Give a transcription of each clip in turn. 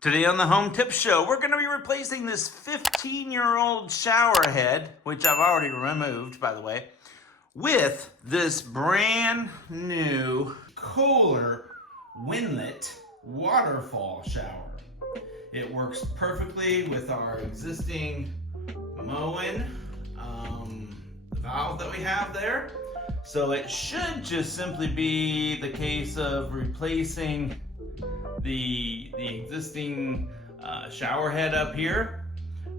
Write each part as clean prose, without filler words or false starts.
Today on the Home Tip Show, we're going to be replacing this 15-year-old shower head, which I've already removed, by the way, with this brand new Kohler Windet Waterfall shower. It works perfectly with our existing Moen valve that we have there. So it should just simply be the case of replacing the existing shower head up here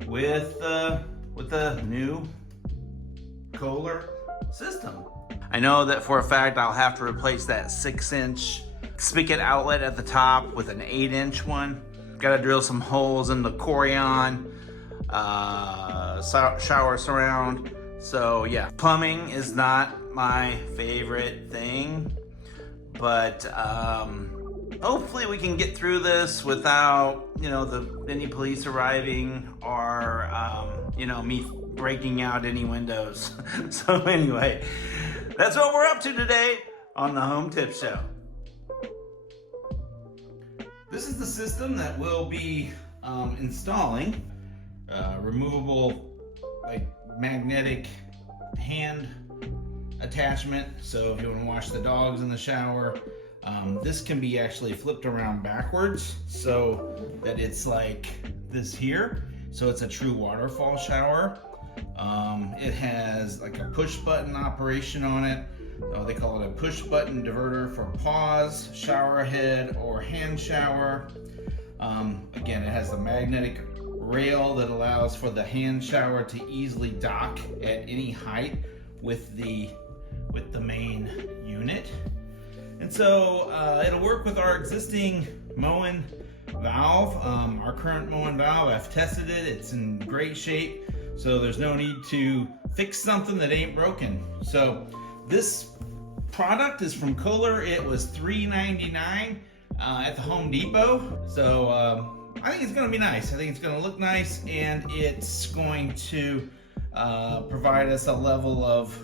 with the new Kohler system. I know that for a fact I'll have to replace that 6-inch spigot outlet at the top with an 8-inch one. Got to drill some holes in the Corian shower surround. So yeah, plumbing is not my favorite thing, but hopefully we can get through this without, any police arriving or, me breaking out any windows. So anyway, that's what we're up to today on the Home Tip Show. This is the system that we'll be installing. Removable, magnetic hand attachment. So if you want to wash the dogs in the shower, this can be actually flipped around backwards so that it's like this here. So it's a true waterfall shower. It has like a push button operation on it. They call it a push button diverter for pause, shower head, or hand shower. Again, it has a magnetic rail that allows for the hand shower to easily dock at any height with the main unit. And so it'll work with our existing Moen valve. Our current Moen valve, I've tested it, it's in great shape, so there's no need to fix something that ain't broken. So this product is from Kohler. It was $3.99 at the Home Depot. So I think it's gonna be nice. I think it's gonna look nice, and it's going to provide us a level of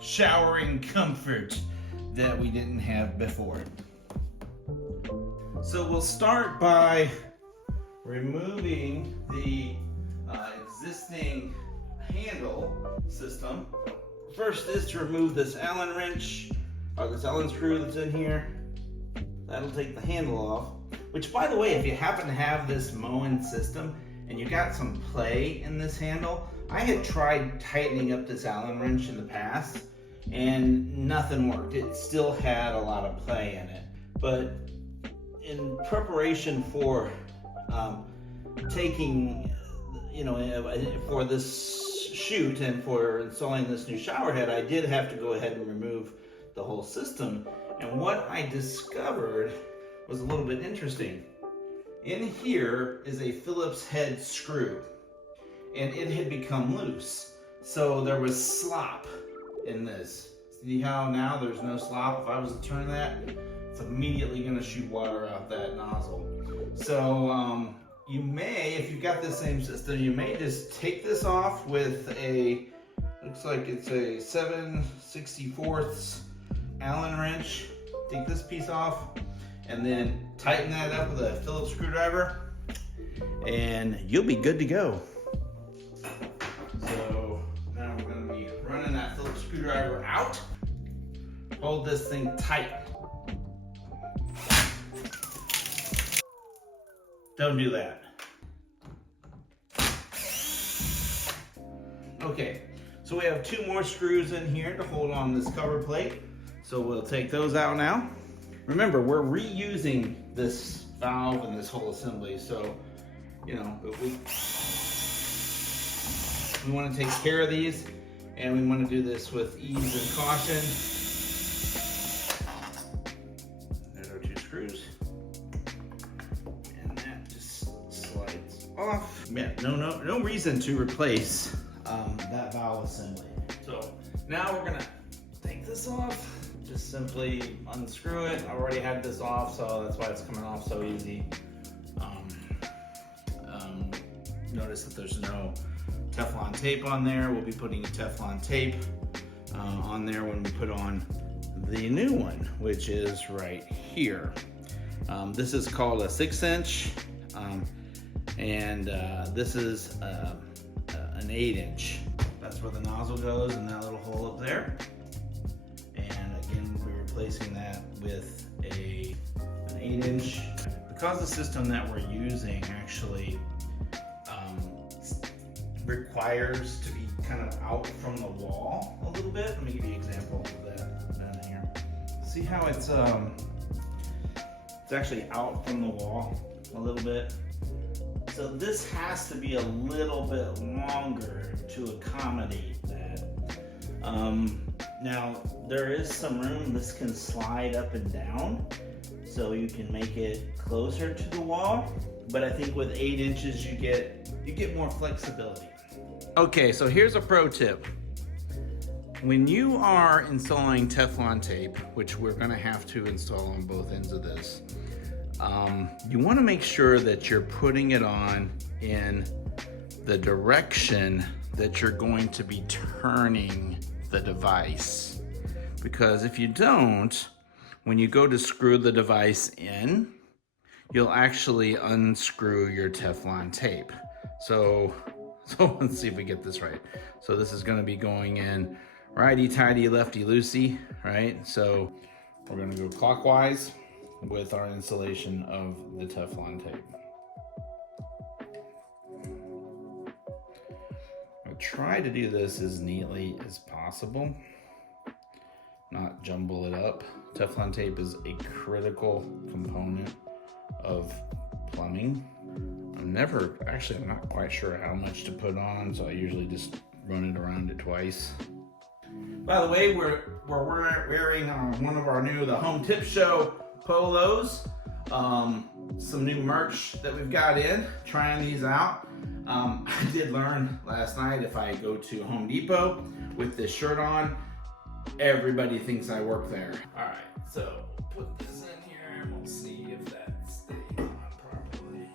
showering comfort that we didn't have before. So we'll start by removing the existing handle system. First is to remove this Allen wrench, or this Allen screw that's in here. That'll take the handle off. Which, by the way, if you happen to have this Moen system and you got some play in this handle, I had tried tightening up this Allen wrench in the past and nothing worked. It still had a lot of play in it. But in preparation for for this shoot and for installing this new shower head, I did have to go ahead and remove the whole system. And what I discovered was a little bit interesting. In here is a Phillips head screw, and it had become loose. So there was slop in this. See how now there's no slop? If I was to turn that, it's immediately gonna shoot water out that nozzle. So you may, if you've got the same system, you may just take this off with a, looks like it's a 7/64 Allen wrench. Take this piece off and then tighten that up with a Phillips screwdriver, and you'll be good to go. So now we're going to be running that Phillips screwdriver out. Hold this thing tight. Don't do that. Okay, so we have 2 more screws in here to hold on this cover plate. So we'll take those out now. Remember, we're reusing this valve and this whole assembly, so we want to take care of these, and we want to do this with ease and caution. There's our 2 screws, and that just slides off. Yeah, no reason to replace that valve assembly. So now we're gonna take this off. Just simply unscrew it. I already had this off, so that's why it's coming off so easy. Notice that there's no Teflon tape on there. We'll be putting Teflon tape on there when we put on the new one, which is right here. This is called a 6-inch And this is an 8-inch. That's where the nozzle goes, in that little hole up there. And again, we're replacing that with an 8-inch. Because the system that we're using actually requires to be kind of out from the wall a little bit. Let me give you an example of that down here. See how it's actually out from the wall a little bit. So this has to be a little bit longer to accommodate that. Now there is some room. This can slide up and down, so you can make it closer to the wall. But I think with 8 inches, you get more flexibility. Okay, so here's a pro tip. When you are installing Teflon tape, which we're gonna have to install on both ends of this, you wanna make sure that you're putting it on in the direction that you're going to be turning the device. Because if you don't, when you go to screw the device in, you'll actually unscrew your Teflon tape. So let's see if we get this right. So this is gonna be going in righty-tighty, lefty-loosey, right? So we're gonna go clockwise with our installation of the Teflon tape. I'll try to do this as neatly as possible, not jumble it up. Teflon tape is a critical component of plumbing. I'm not quite sure how much to put on, so I usually just run it around it twice. By the way, we're wearing one of our the Home Tip Show polos. Some new merch that we've got in, trying these out. I did learn last night, if I go to Home Depot with this shirt on, everybody thinks I work there. All right, so put this in here and we'll see if that stays on properly.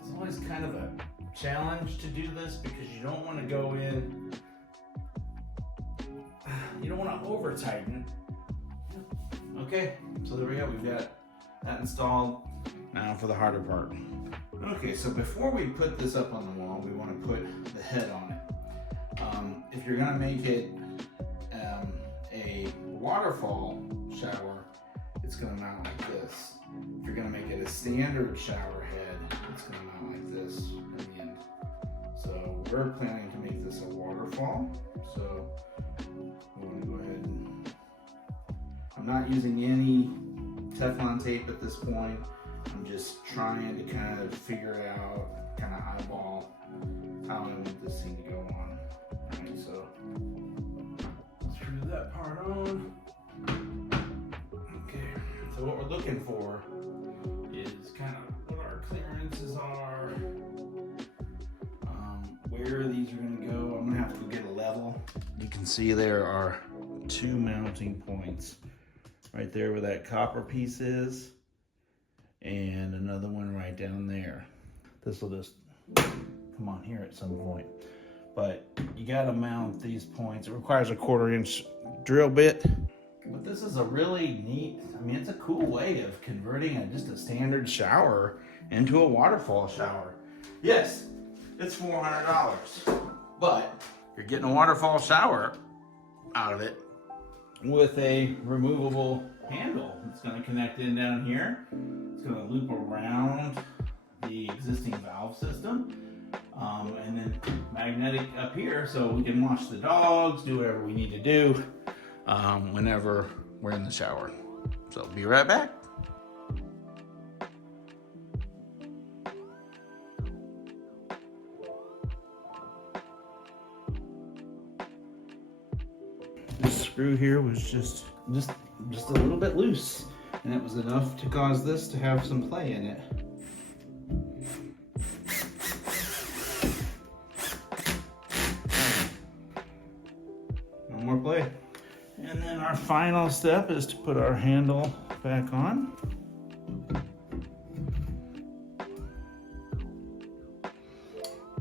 It's always kind of a challenge to do this because you don't want to go in, you don't want to over tighten. Okay, so there we go, we've got that installed. Now for the harder part. Okay, so before we put this up on the wall, we want to put the head on it. If you're gonna make it a waterfall shower, it's gonna mount like this. If you're gonna make it a standard shower head, it's gonna mount like this at the end. So we're planning to make this a waterfall. So we're gonna go ahead and, I'm not using any Teflon tape at this point. I'm just trying to kind of figure it out, kind of eyeball how I want this thing to go on. Alright, so screw that part on. Okay, so what we're looking for is kind of what our clearances are, where these are going to go. I'm going to have to go get a level. You can see there are 2 mounting points right there where that copper piece is, and another one right down there. This will just come on here at some point. But you gotta mount these points. It requires a 1/4 inch drill bit. But this is a really neat, I mean, it's a cool way of converting just a standard shower into a waterfall shower. Yes, it's $400, but you're getting a waterfall shower out of it with a removable handle. It's gonna connect in down here. It's gonna loop around the existing valve system. And then magnetic up here, so we can wash the dogs, do whatever we need to do whenever we're in the shower. So be right back. This screw here was just a little bit loose, and it was enough to cause this to have some play in it. More play. And then our final step is to put our handle back on.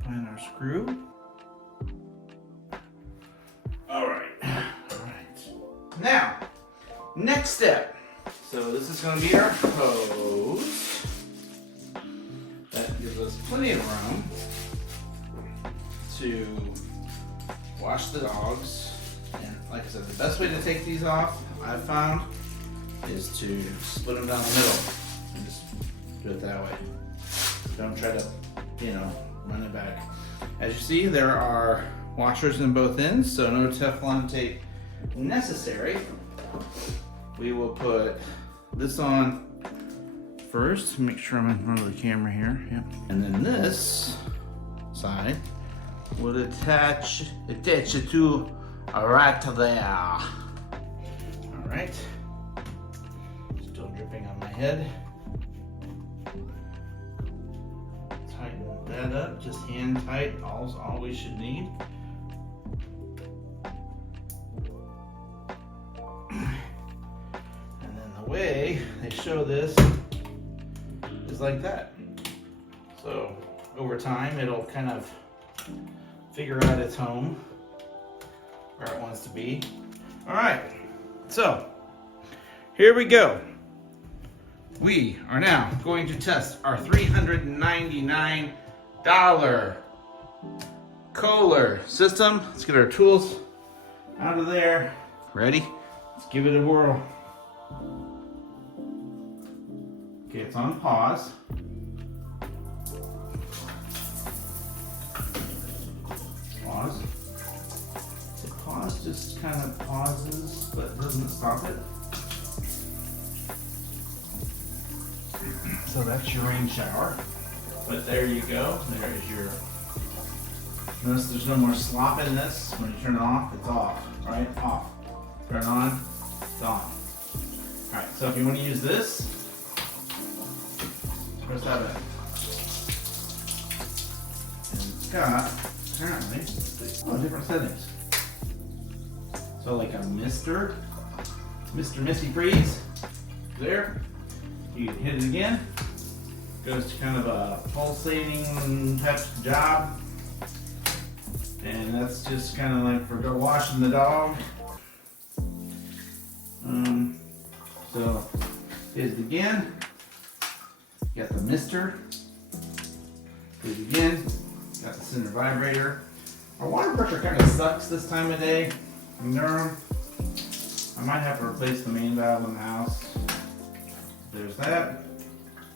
Find our screw. All right. Now, next step. So this is going to be our hose. That gives us plenty of room to wash the dogs. And like I said, the best way to take these off, I've found, is to split them down the middle and just do it that way. Don't try to, run it back. As you see, there are washers in both ends, so no Teflon tape necessary. We will put this on first, make sure I'm in front of the camera here. Yep. And then this side will attach it to right there. All right. Still dripping on my head. Tighten that up, just hand tight, all we should need. And then the way they show this is like that. So over time, it'll kind of figure out its home, where it wants to be. All right, so here we go. We are now going to test our $399 Kohler system. Let's get our tools out of there. Ready? Let's give it a whirl. Okay, it's on pause. Pause. The pause just kind of pauses, but doesn't stop it. So that's your rain shower. But there you go. There is your. Notice there's no more slop in this. When you turn it off, it's off. Right? Off. Turn it on, it's on. Alright, so if you want to use this, press that button. And it's got, apparently, different settings. So like a Mr. Misty Freeze. There. You can hit it again. Goes to kind of a pulsating type job. And that's just kind of like for washing the dog. So hit it again. Got the mister. Hit it again. Got the center vibrator. Our water pressure kind of sucks this time of day in Durham. I might have to replace the main valve in the house. There's that.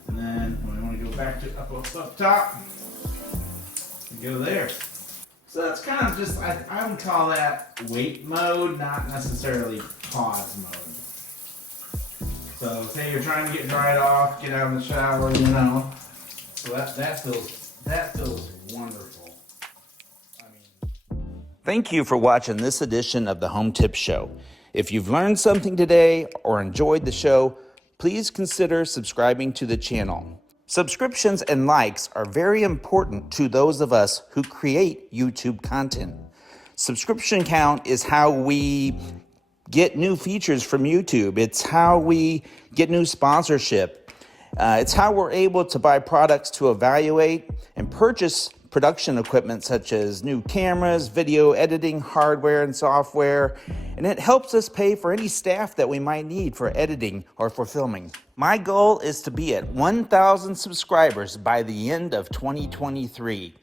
And then when we want to go back to up top, we go there. So that's kind of just, I would call that wait mode, not necessarily pause mode. So say you're trying to get dried off, get out of the shower, So that feels wonderful. Thank you for watching this edition of the Home Tip Show. If you've learned something today or enjoyed the show, please consider subscribing to the channel. Subscriptions and likes are very important to those of us who create YouTube content. Subscription count is how we get new features from YouTube. It's how we get new sponsorship. It's how we're able to buy products to evaluate and purchase production equipment such as new cameras, video editing hardware and software, and it helps us pay for any staff that we might need for editing or for filming. My goal is to be at 1,000 subscribers by the end of 2023.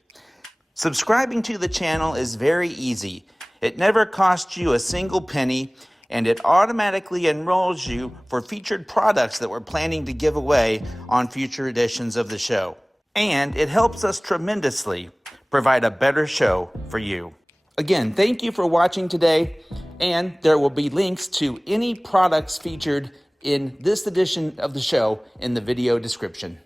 Subscribing to the channel is very easy. It never costs you a single penny, and it automatically enrolls you for featured products that we're planning to give away on future editions of the show. And it helps us tremendously provide a better show for you. Again, thank you for watching today, and there will be links to any products featured in this edition of the show in the video description.